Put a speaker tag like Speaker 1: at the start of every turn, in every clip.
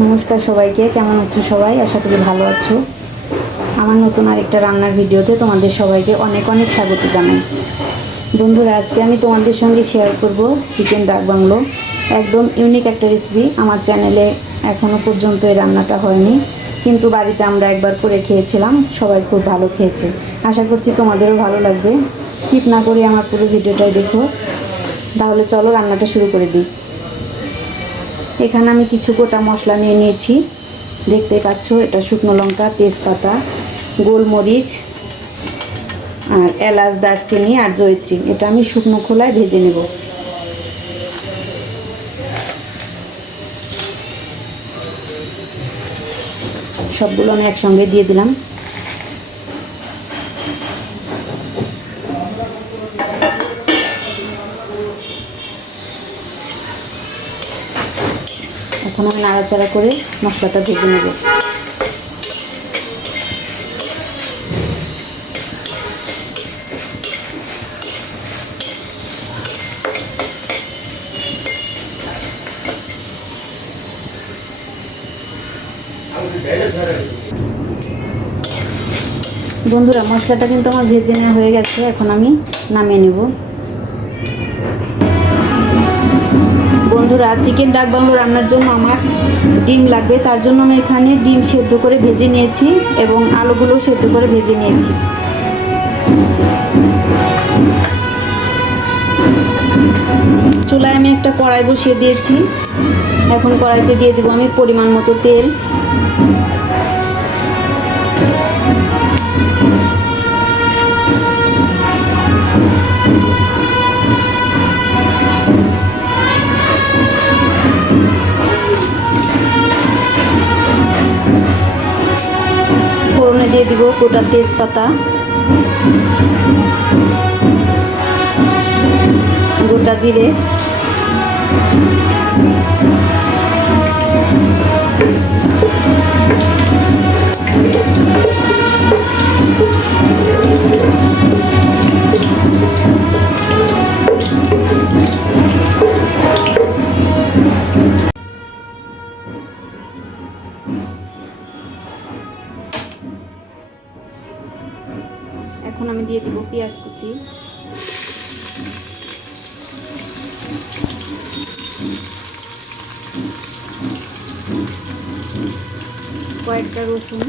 Speaker 1: নমস্কার সবাইকে, কেমন আছো সবাই? আশা করি ভালো আছো। আমার নতুন আরেকটা রান্নার ভিডিওতে তোমাদের সবাইকে অনেক অনেক স্বাগত জানাই। বন্ধুরা, আজকে আমি তোমাদের সঙ্গে শেয়ার করব চিকেন ডাক বাংলো। একদম ইউনিক একটা রেসিপি আমার চ্যানেলে এখনও পর্যন্ত এই রান্নাটা হয়নি। কিন্তু বাড়িতে আমরা একবার করে খেয়েছিলাম। সবাই খুব ভালো খেয়েছে। আশা করছি তোমাদেরও ভালো লাগবে। স্কিপ না করে আমার পুরো ভিডিওটাই দেখো। তাহলে চলো রান্নাটা শুরু করে দিই। এখানে আমি কিছু গোটা মশলা নিয়ে নিয়েছি। দেখতে পাচ্ছ, এটা শুকনো লঙ্কা, তেজপাতা, গোলমরিচ আর এলাচ, দারচিনি আর জয়ত্রী। এটা আমি শুকনো খোলায় ভেজে নেব। সবগুলো আমি একসঙ্গে দিয়ে দিলাম এখন আমি নাড়াচাড়া করে মশলাটা ভেজে নেব। বন্ধুরা, মশলাটা কিন্তু আমার ভেজে নেওয়া হয়ে গেছে, এখন আমি নামিয়ে নেব। বন্ধুরা চিকেন ডাক বাংলো রান্নার জন্য আমার ডিম লাগবে। তার জন্য আমি এখানে ডিম সেদ্ধ করে ভেজে নিয়েছি এবং আলুগুলো সেদ্ধ করে ভেজে নিয়েছি। চুলায় আমি একটা কড়াই বসিয়ে দিয়েছি। এখন কড়াইতে দিয়ে দেবো আমি পরিমাণ মতো তেল। দিয়ে দিব গোটা তেজপাতা। গোটা জিরে। আমি দিয়ে দিব পেঁয়াজ কুচি। কয়েকটা রসুন।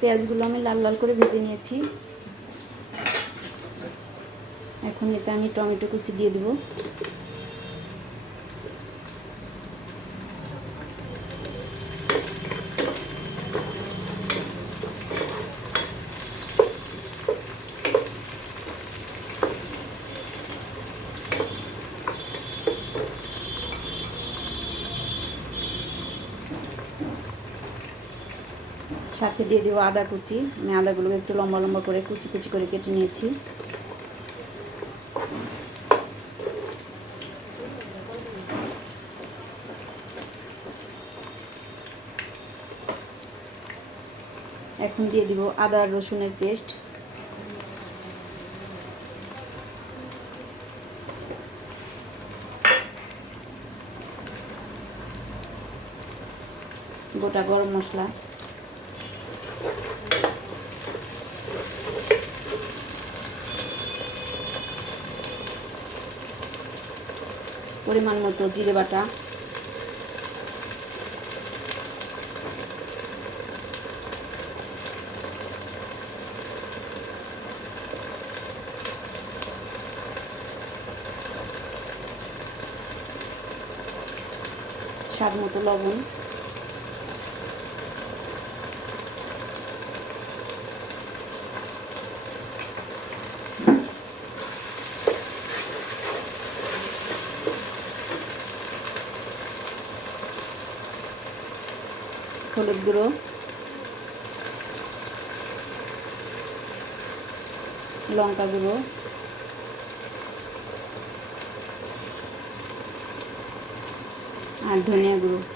Speaker 1: পেঁয়াজগুলো আমি লাল লাল করে ভেজে নিয়েছি। এখন এতে আমি টমেটো কুচি দিয়ে দেবো। সাথে দিয়ে দেবো আদা কুচি। আমি আদাগুলোকে একটু লম্বা লম্বা করে কুচি কুচি করে কেটে নিয়েছি। এখন দিয়ে দিব আদা রসুনের পেস্ট। গোটা গরম মশলা। পরিমাণ মতো জিরে বাটা। স্বাদ মতো লবণ। হলুদ গুঁড়ো। লঙ্কা গুঁড়ো। আর ধনিয়া গুঁড়ো।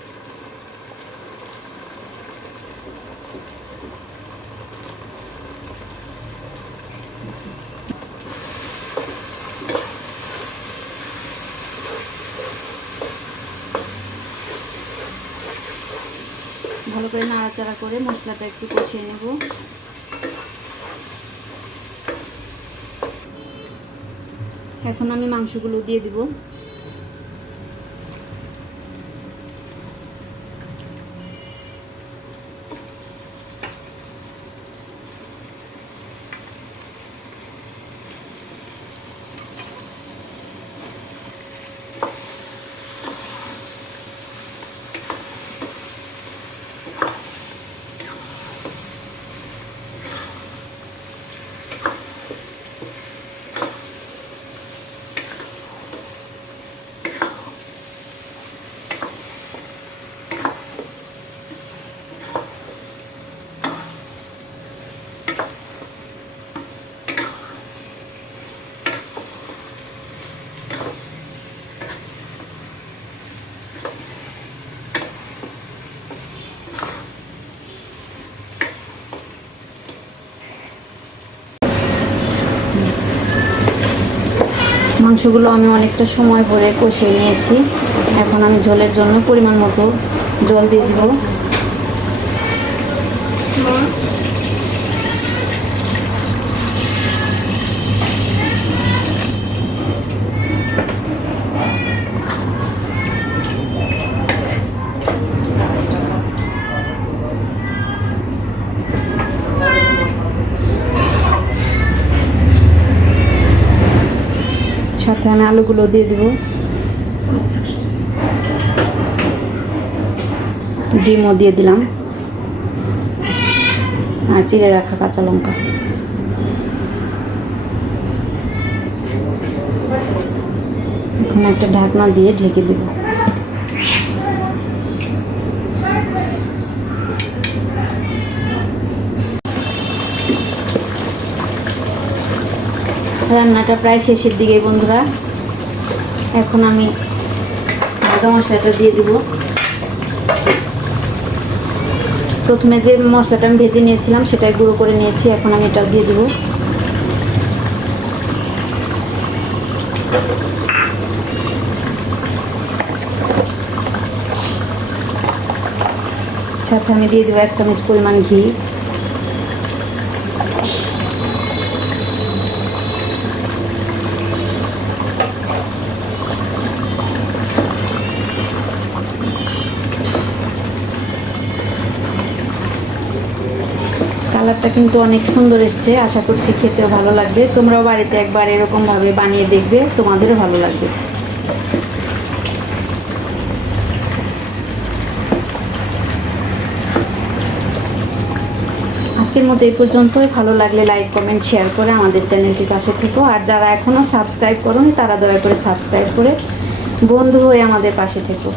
Speaker 1: ভালো করে নাড়াচাড়া করে মশলাটা একটু কষিয়ে নেব। এখন আমি মাংসগুলো দিয়ে দিব। মাংসগুলো আমি অনেকটা সময় ভরে কষিয়ে নিয়েছি। এখন আমি ঝোলের জন্য পরিমাণ মতো জল দিয়ে দিব। সাথে আমি আলুগুলো দিয়ে দেবো। ডিমও দিয়ে দিলাম। আর চিড়ে রাখা কাঁচা লঙ্কা। এখন একটা ঢাকনা দিয়ে ঢেকে দিব। রান্নাটা প্রায় শেষের দিকে, বন্ধুরা। এখন আমি ভাজা মশলাটা দিয়ে দিব। প্রথমে যে মশলাটা আমি ভেজে নিয়েছিলাম সেটাই গুঁড়ো করে নিয়েছি। এখন আমি এটা দিয়ে দিব। সাথে আমি দিয়ে দেবো এক চামচ পরিমাণ ঘি। কালারটা কিন্তু অনেক সুন্দর এসছে। আশা করছি খেতেও ভালো লাগবে। তোমরাও বাড়িতে একবার এরকমভাবে বানিয়ে দেখবে, তোমাদেরও ভালো লাগবে। আজকের মতো এই পর্যন্তই। ভালো লাগলে লাইক কমেন্ট শেয়ার করে আমাদের চ্যানেলটির পাশে থেকো। আর যারা এখনও সাবস্ক্রাইব করোনি, তারা দয়া করে সাবস্ক্রাইব করে বন্ধু হয়ে আমাদের পাশে থেকো।